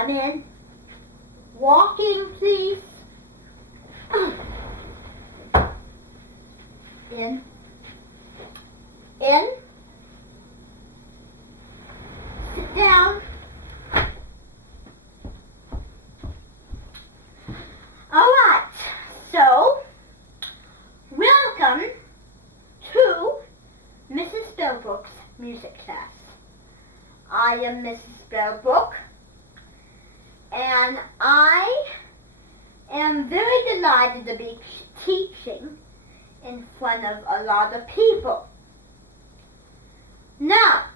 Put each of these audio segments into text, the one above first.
Come in. Walking, please. In. In. Sit down. Alright, so welcome to Mrs. Bellbrook's music class. I am Mrs. Bellbrook, and I am very delighted to be teaching in front of a lot of people. Now,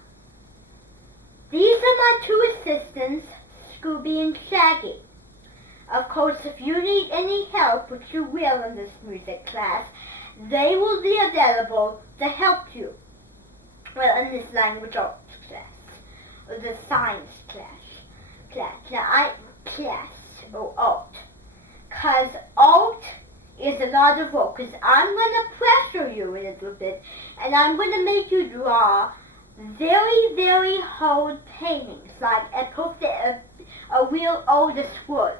these are my two assistants, Scooby and Shaggy. Of course, if you need any help, which you will in this music class, they will be available to help you. Well, in this language arts class, or the science class. Art. Because art is a lot of work, because I'm going to pressure you a little bit, and I'm going to make you draw very, very hard paintings, like a real artist would.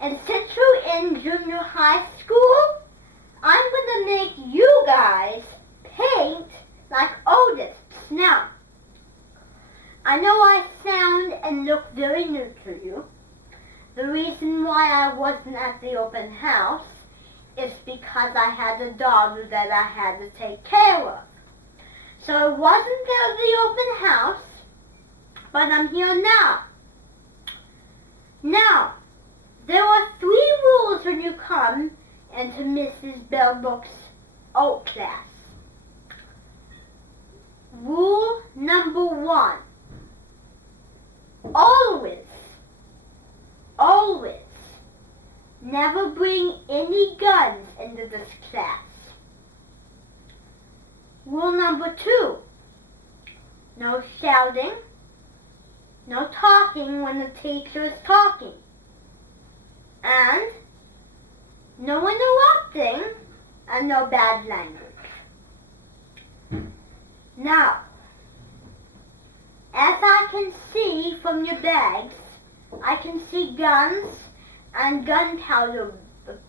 And since you're in junior high school, I'm going to make you guys paint like artists. Now, I know I sound and look very new to you. The reason why I wasn't at the open house is because I had a daughter that I had to take care of. So I wasn't at the open house, but I'm here now. Now, there are 3 rules when you come into Mrs. Bellbrook's art class. Rule number 1. Always, never bring any guns into this class. Rule number 2. No shouting, no talking when the teacher is talking. And no interrupting and no bad language. Now, as I can see from your bags, I can see guns and gunpowder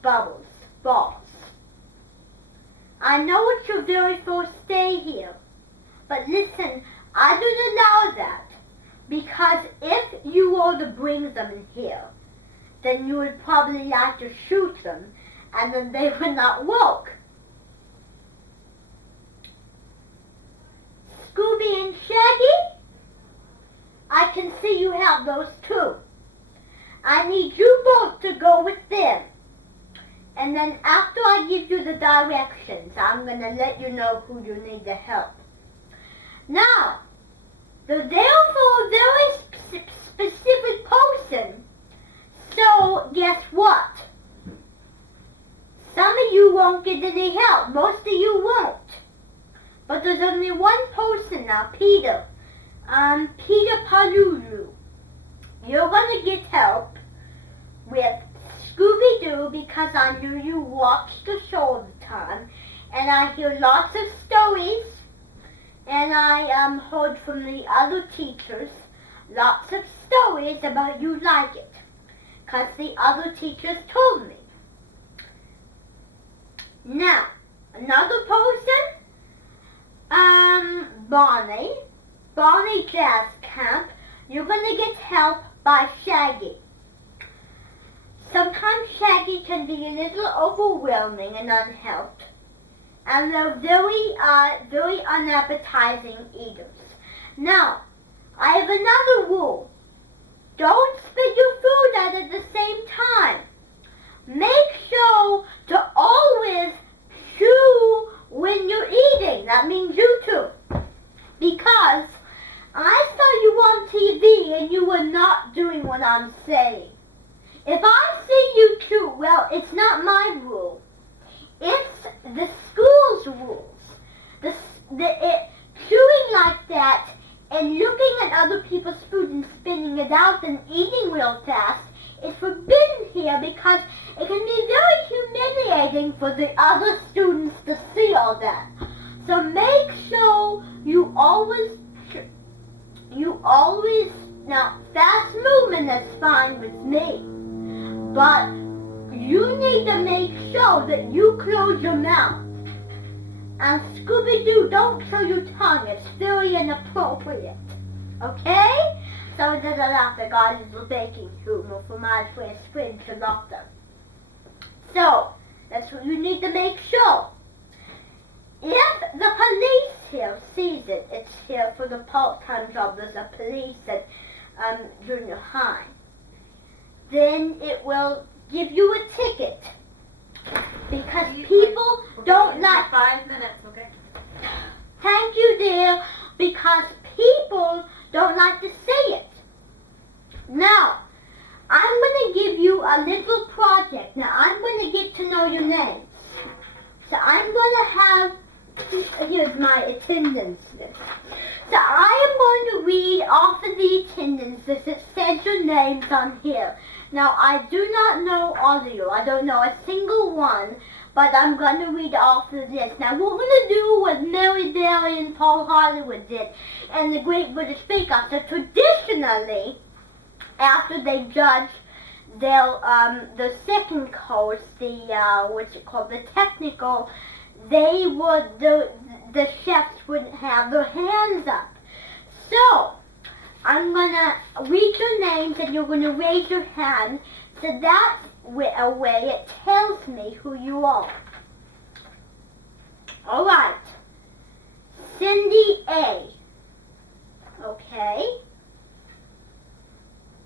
balls. I know it's your very first day here, but listen, I don't allow that, because if you were to bring them in here, then you would probably like to shoot them, and then they would not work. Scooby and Shaggy, I can see you have those too. I need you both to go with them. And then after I give you the directions, I'm going to let you know who you need to help. Now, they're there for a very specific person. So, guess what? Some of you won't get any help. Most of you won't. But there's only one person now, Peter. Peter Palulu. You're going to get help with Scooby-Doo, because I knew you watched the show all the time. And I hear lots of stories. And I heard from the other teachers lots of stories about you like it, because the other teachers told me. Now, another person, Bonnie Jazz Camp, you're going to get help by Shaggy. Sometimes Shaggy can be a little overwhelming and unhelped, and they're very unappetizing eaters. Now, I have another rule. Don't spit your food out at the same time. Make sure to always chew when you're eating. That means you too. Because I saw you on TV and you were not doing what I'm saying. If I see you chew, well, it's not my rule. It's the school's rules. Chewing like that and looking at other people's food and spitting it out and eating real fast is forbidden here, because it can be very humiliating for the other students to see all that. So make sure you always Now, fast movement is fine with me, but you need to make sure that you close your mouth. And Scooby-Doo, don't show your tongue. It's very inappropriate. Okay? So there's a lot of guys little baking humor for my friend Spring Charlotte. So, that's what you need to make sure. If the police here sees it, it's here for the part-time job. There's a police at junior high. Then it will give you a ticket. Because people don't like... 5 minutes, okay? Thank you, dear. Because people don't like to say it. Now, I'm going to give you a little project. Now, I'm going to get to know your names. So I'm going to have... Here's my attendance list. So I am going to read off of the attendance list. It says your names on here. Now, I do not know all of you. I don't know a single one, but I'm going to read off of this. Now, we're going to do what Mary Berry and Paul Hollywood did and the Great British Bake Off. So traditionally, after they judge the second course, what's it called, the technical, they would, the chefs wouldn't have their hands up. So, I'm going to read your names and you're going to raise your hand. So that's a way it tells me who you are. Alright. Cindy A. Okay.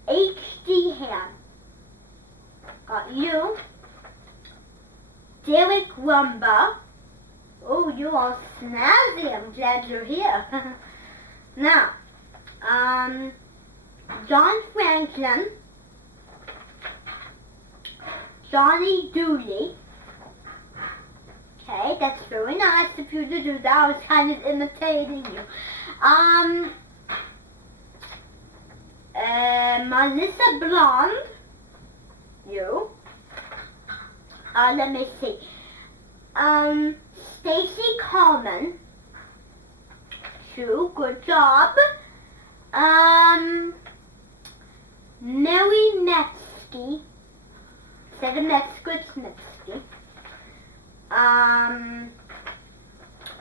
H.D. Ham. Got you. Derek Rumba. Oh, you are snazzy. I'm glad you're here. Now, John Franklin, Johnny Dooley. Okay, that's very nice of you to do that. I was kind of imitating you. Melissa Blonde. You. Let me see. Stacy Coleman. You. Good job. Mary Metzky. Instead of Metzger, it's Metzky.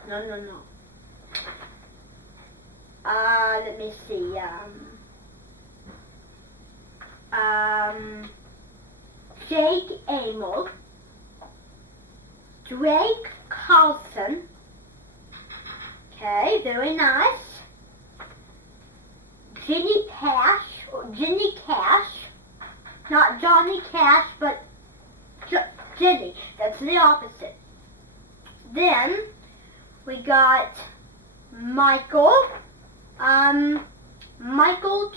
No. Let me see. Jake Amel. Drake Carlson. Okay, very nice. Ginny Cash, not Johnny Cash, but Ginny. That's the opposite. Then we got Michael, Michael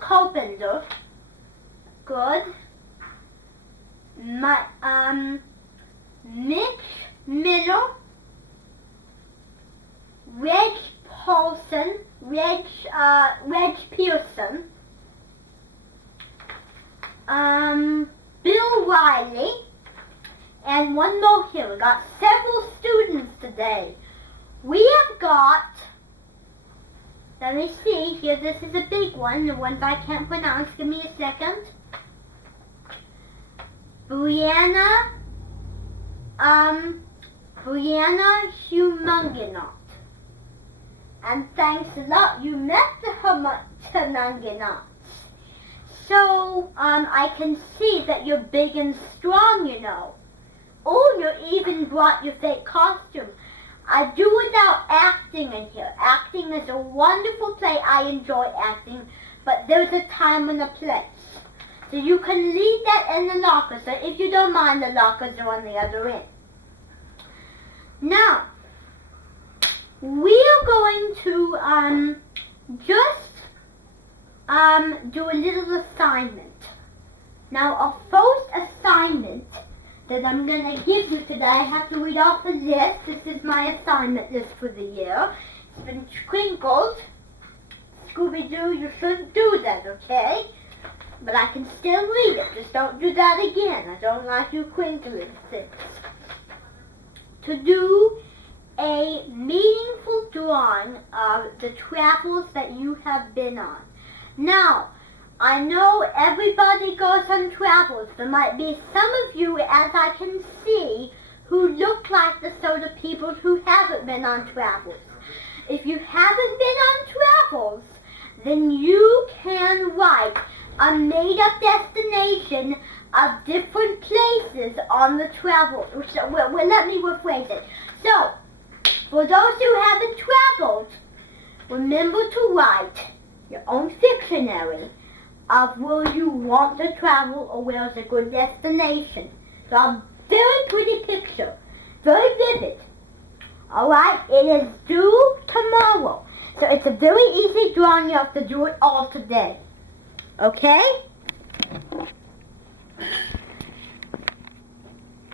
Carpenter. Good. Mitch Miller. Reg Paulson, Reg Pearson, Bill Riley, and one more here. We got several students today. We have got, let me see here, this is a big one, the ones I can't pronounce, give me a second. Brianna Humunginot. And thanks a lot, you met the Humunginot. So, I can see that you're big and strong, you know. Oh, you even brought your fake costume. I do without acting in here. Acting is a wonderful play. I enjoy acting, but there's a time and a place. So you can leave that in the locker. So if you don't mind, the lockers are on the other end. Now, we are going to just do a little assignment. Now, our first assignment that I'm going to give you today, I have to read off a list. This is my assignment list for the year. It's been crinkled. Scooby-Doo, you shouldn't do that, okay? But I can still read it. Just don't do that again. I don't like you crinkling things. To do a meaningful drawing of the travels that you have been on. Now, I know everybody goes on travels. There might be some of you, as I can see, who look like the sort of people who haven't been on travels. If you haven't been on travels, then you can write a made-up destination of different places on the travel. So, well, let me rephrase it. So, for those who haven't traveled, remember to write your own dictionary of where you want to travel or where's a good destination. So a very pretty picture, very vivid. Alright, it is due tomorrow. So it's a very easy drawing, you have to do it all today. Okay?